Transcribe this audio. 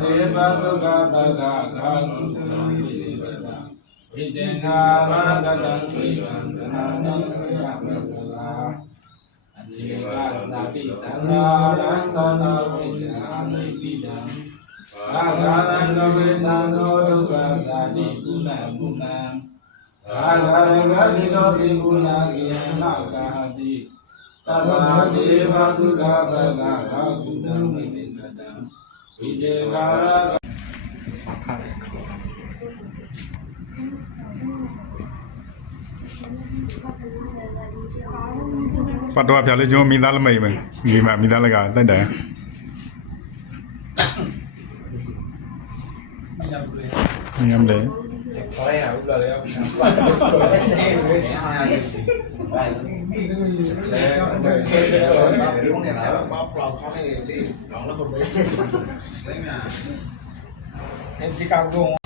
တိပသုခပကခာကုတံဝိသေတံဝိတေနာမကတံသိကံတနာနံခယမသလာအနိကသတိတံဃာရံသနာဝိညာနိပိတံအာဂာရံကဝေတံသောဒုက္ခသတိကုဏမုဏံအာဂာရံကတိတောတိကုဏကိယနာကာတိတဗ္ဗာတိဘသုခပကခာကုတံဝိသေတံဝိတေကာရပတ်တော့ပြလေကျွန်တော်မိသားလမိတ်မယ်ဒီမှာမိသားလကတက်တယ်ညမ်းတယ် ခေါ်ရအောင်လို့လည်းဒီကောင်